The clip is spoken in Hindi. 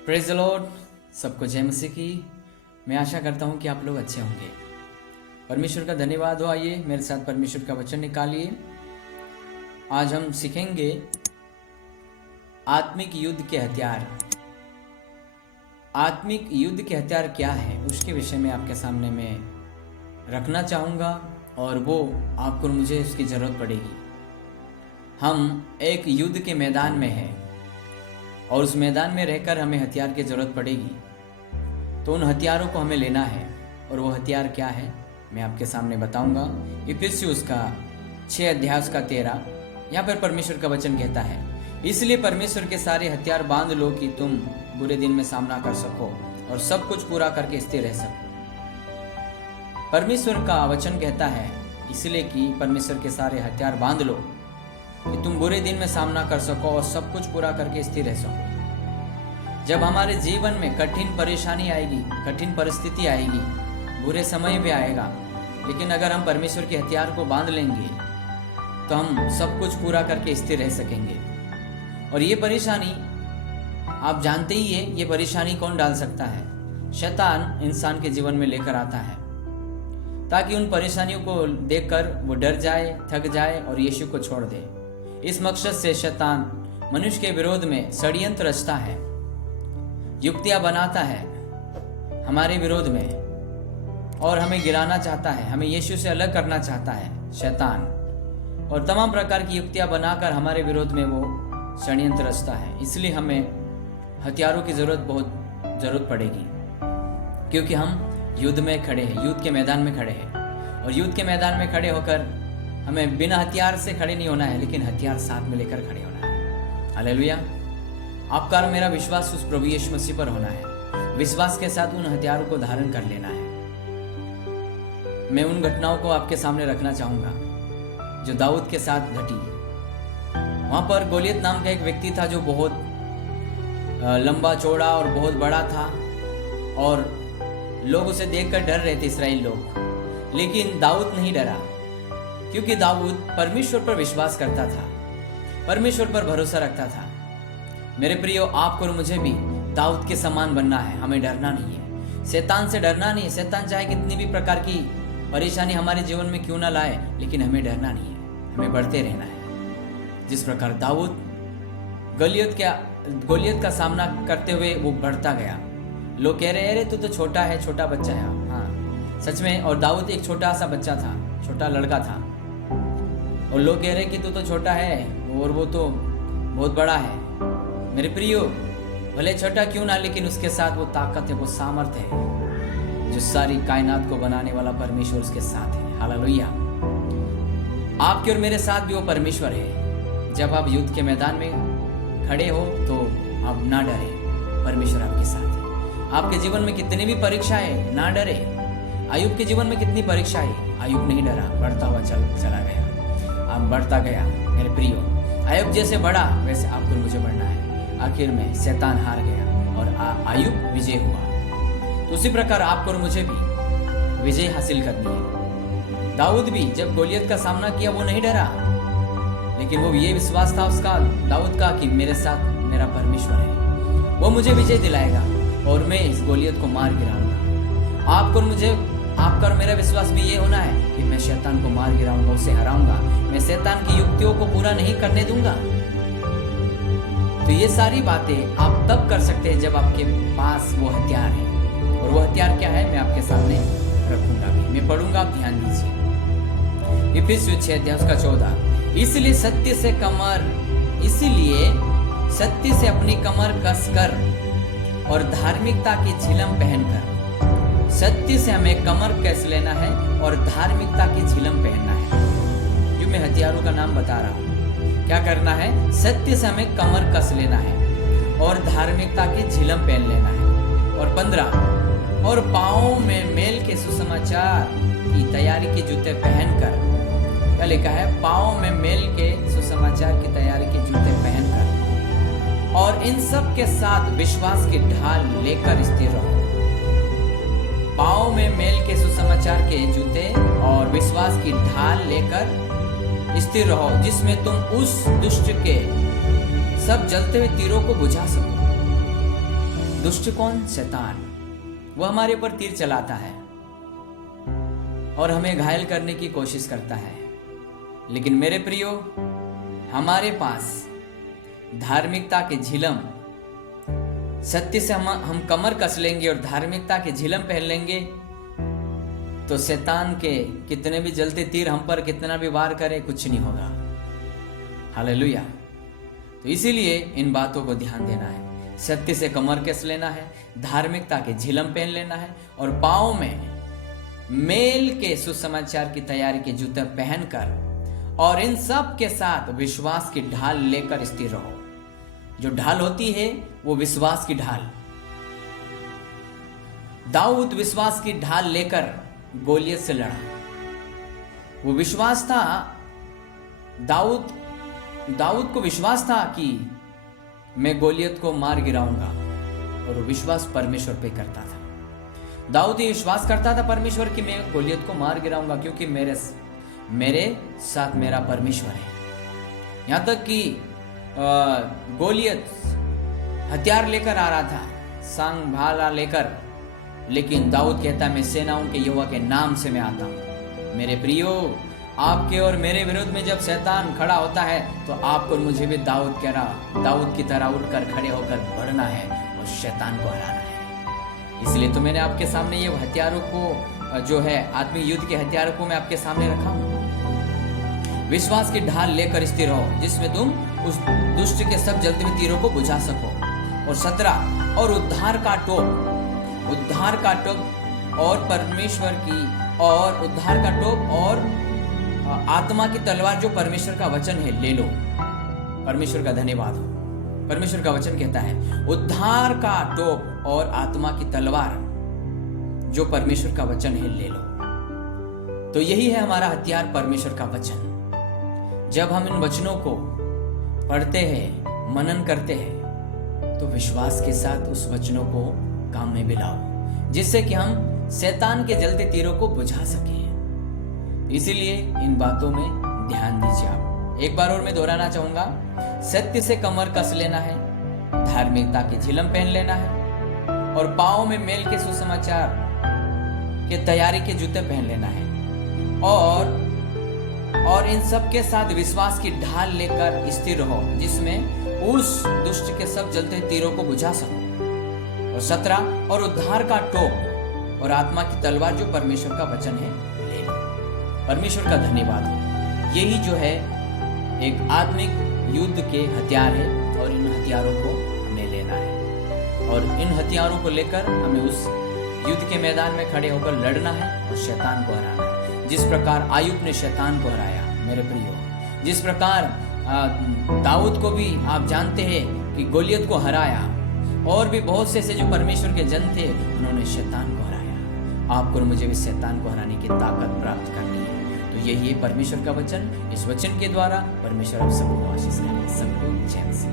Praise the Lord. सबको जय मसीह की। मैं आशा करता हूँ कि आप लोग अच्छे होंगे। परमेश्वर का धन्यवाद हो। आइए मेरे साथ परमेश्वर का वचन निकालिए। आज हम सीखेंगे आत्मिक युद्ध के हथियार। आत्मिक युद्ध के हथियार क्या है उसके विषय में आपके सामने मैं रखना चाहूँगा और वो आपको और मुझे उसकी ज़रूरत पड़ेगी। हम एक युद्ध के मैदान में हैं और उस मैदान में रहकर हमें हथियार की ज़रूरत पड़ेगी। तो उन हथियारों को हमें लेना है और वो हथियार क्या है मैं आपके सामने बताऊंगा। इफिसियुस का 6 अध्याय का 13 यहाँ पर परमेश्वर का वचन कहता है, इसलिए परमेश्वर के सारे हथियार बांध लो कि तुम बुरे दिन में सामना कर सको और सब कुछ पूरा करके स्थिर रह सको। परमेश्वर का वचन कहता है इसलिए कि परमेश्वर के सारे हथियार बांध लो कि तुम बुरे दिन में सामना कर सको और सब कुछ पूरा करके स्थिर रह सको। जब हमारे जीवन में कठिन परेशानी आएगी, कठिन परिस्थिति आएगी, बुरे समय भी आएगा, लेकिन अगर हम परमेश्वर के हथियार को बांध लेंगे तो हम सब कुछ पूरा करके स्थिर रह सकेंगे। और ये परेशानी आप जानते ही है, ये परेशानी कौन डाल सकता है? शैतान इंसान के जीवन में लेकर आता है ताकि उन परेशानियों को देखकर वो डर जाए, थक जाए और यीशु को छोड़ दे। इस मकसद से शैतान मनुष्य के विरोध में षड्यंत्र रचता है, युक्तियां बनाता है हमारे विरोध में और हमें गिराना चाहता है, हमें यीशु से अलग करना चाहता है शैतान। और तमाम प्रकार की युक्तियां बनाकर हमारे विरोध में वो षड्यंत्र रचता है। इसलिए हमें हथियारों की जरूरत पड़ेगी क्योंकि हम युद्ध में खड़े हैं, युद्ध के मैदान में खड़े हैं। और युद्ध के मैदान में खड़े होकर हमें बिना हथियार से खड़े नहीं होना है, लेकिन हथियार साथ में लेकर खड़े होना है। हालेलुया। आपका और मेरा विश्वास उस प्रभु यीशु मसीह पर होना है। विश्वास के साथ उन हथियारों को धारण कर लेना है। मैं उन घटनाओं को आपके सामने रखना चाहूंगा जो दाऊद के साथ घटी। वहां पर गोलियत नाम का एक व्यक्ति था जो बहुत लंबा चौड़ा और बहुत बड़ा था और लोग उसे देखकर डर रहे थे, इस्राएल लोग। लेकिन दाऊद नहीं डरा क्योंकि दाऊद परमेश्वर पर विश्वास करता था, परमेश्वर पर भरोसा रखता था। मेरे प्रियो, आपको और मुझे भी दाऊद के समान बनना है। हमें डरना नहीं है, शैतान से डरना नहीं है। शैतान चाहे कितनी भी प्रकार की परेशानी हमारे जीवन में क्यों ना लाए, लेकिन हमें डरना नहीं है, हमें बढ़ते रहना है। जिस प्रकार दाऊद गोलियत का सामना करते हुए वो बढ़ता गया। लोग कह रहे अरे तू तो छोटा है, छोटा बच्चा है। हाँ, सच में। और दाऊद एक छोटा सा बच्चा था, छोटा लड़का था, और लोग कह रहे कि तू तो छोटा है और वो तो बहुत बड़ा है। मेरे प्रियो, भले छोटा क्यों ना, लेकिन उसके साथ वो ताकत है, वो सामर्थ्य है जो सारी कायनात को बनाने वाला परमेश्वर उसके साथ है। हालेलुया। आपके और मेरे साथ भी वो परमेश्वर है। जब आप युद्ध के मैदान में खड़े हो तो आप ना डरे, परमेश्वर आपके साथ है। आपके जीवन में कितनी भी परीक्षा है, ना डरे। आयुब के जीवन में कितनी परीक्षा है, आयुब नहीं डरा, बढ़ता हुआ चला गया। आप बढ़ता गया मेरे प्रियो। आयुब जैसे बढ़ा वैसे आपको मुझे बढ़ना है। आखिर में शैतान हार गया और आयुब विजय हुआ। तो उसी प्रकार आपको और मुझे भी विजय हासिल करनी है। दाऊद भी जब गोलियत का सामना किया वो नहीं डरा, लेकिन वो ये विश्वास था उसका, दाऊद का, कि मेरे साथ मेरा परमेश्वर है, वो मुझे विजय दिलाएगा और मैं इस गोलियत को मार गिराऊंगा। आपका और मेरा विश्वास भी ये होना है कि मैं शैतान को मार गिराऊंगा, उसे हराऊंगा। मैं शैतान की युक्तियों को पूरा नहीं करने दूंगा। तो ये सारी बातें आप तब कर सकते हैं जब आपके पास वो हथियार है। और वो हथियार क्या है मैं आपके सामने रखूंगा भी, मैं पढ़ूंगा, आप ध्यान दीजिए। इफिसियुस 6 अध्याय का 14, इसलिए सत्य से अपनी कमर कसकर और धार्मिकता की झिलम पहनकर। सत्य से हमें कमर कस लेना है और धार्मिकता की झिलम पहनना है। जो मैं हथियारों का नाम बता रहा हूँ, क्या करना है? सत्य से हमें कमर कस लेना है और धार्मिकता की झिलम पहन लेना है। और 15, और पाँवों में मेल के सुसमाचार की तैयारी के जूते पहनकर। क्या लिखा है? पाँवों में मेल के सुसमाचार की तैयारी के जूते पहनकर और इन सब के साथ विश्वास की ढाल लेकर स्थिर रहो। पाँव में मेल के सुसमाचार के जूते और विश्वास की ढाल लेकर स्थिर रहो, जिसमें तुम उस दुष्ट के सब जलते हुए तीरों को बुझा सको। दुष्ट कौन? शैतान। वह हमारे ऊपर तीर चलाता है और हमें घायल करने की कोशिश करता है। लेकिन मेरे प्रियो, हमारे पास धार्मिकता के झिलम, सत्य से हम कमर कस लेंगे और धार्मिकता के झिलम पहन लेंगे तो शैतान के कितने भी जलते तीर हम पर कितना भी वार करे, कुछ नहीं होगा। हालेलुया। तो इसीलिए इन बातों को ध्यान देना है। सत्य से कमर कस लेना है, धार्मिकता के झिलम पहन लेना है और पाँव में मेल के सुसमाचार की तैयारी के जूते पहनकर और इन सब के साथ विश्वास की ढाल लेकर स्थिर रहो। जो ढाल होती है वो विश्वास की ढाल। दाऊद विश्वास की ढाल लेकर गोलियत से लड़ा। वो विश्वास था, दाऊद को विश्वास था कि मैं गोलियत को मार गिराऊंगा, और वो विश्वास परमेश्वर पे करता था। दाऊद ये विश्वास करता था परमेश्वर की मैं गोलियत को मार गिराऊंगा, क्योंकि मेरे साथ मेरा परमेश्वर है। यहां तक कि गोलियत हथियार लेकर आ रहा था, सांग भाला लेकर, लेकिन दाऊद कहता है मैं सेनाओं के यहोवा के नाम से मैं आता हूं। मेरे प्रियो, आपके और मेरे विरुद्ध में जब शैतान खड़ा होता है तो आपको और मुझे भी दाऊद की तरह उठकर खड़े होकर बढ़ना है और शैतान को हराना है। इसलिए तो मैंने आपके सामने ये हथियारों को, जो है आत्मिक युद्ध के हथियारों को मैं आपके सामने रखा हूं। विश्वास की ढाल लेकर स्थिर रहो, जिसमें तुम उस दुष्ट के सब जलते हुए तीरों को बुझा सको। और 17 और उद्धार का टोप और परमेश्वर की और उद्धार का टोप और आत्मा की तलवार जो परमेश्वर का वचन है, ले लो। परमेश्वर का धन्यवाद हो। परमेश्वर का वचन कहता है उद्धार का टोप और आत्मा की तलवार जो परमेश्वर का वचन है, ले लो। तो यही है हमारा हथियार, परमेश्वर का वचन। जब हम इन वचनों को पढ़ते हैं, मनन करते हैं, तो विश्वास के साथ उस वचनों को काम में भी लाओ, जिससे कि हम शैतान के जलते तीरों को बुझा सके। इसीलिए इन बातों में ध्यान दीजिए आप। एक बार और मैं दोहराना चाहूंगा, सत्य से कमर कस लेना है, धार्मिकता की झिलम पहन लेना है और पाँव में मेल के सुसमाचार के तैयारी के जूते पहन लेना है और इन सब के साथ विश्वास की ढाल लेकर स्थिर रहो, जिसमें उस दुष्ट के सब जलते तीरों को बुझा सको। और 17 और उद्धार का टोप और आत्मा की तलवार जो परमेश्वर का वचन है, ले लो। परमेश्वर का धन्यवाद हो। यही जो है एक आत्मिक युद्ध के हथियार है और इन हथियारों को हमें लेना है और इन हथियारों को लेकर हमें उस युद्ध के मैदान में खड़े होकर लड़ना है और शैतान को हराना है। जिस प्रकार आयुब ने शैतान को हराया, मेरे प्रियो, जिस प्रकार दाऊद को भी आप जानते हैं कि गोलियत को हराया, और भी बहुत से ऐसे जो परमेश्वर के जन थे, उन्होंने शैतान को हराया। आपको और मुझे भी शैतान को हराने की ताकत प्राप्त करनी है। तो यही है परमेश्वर का वचन। इस वचन के द्वारा परमेश्वर आप सबको आशीष करे, सबको जय मसीह।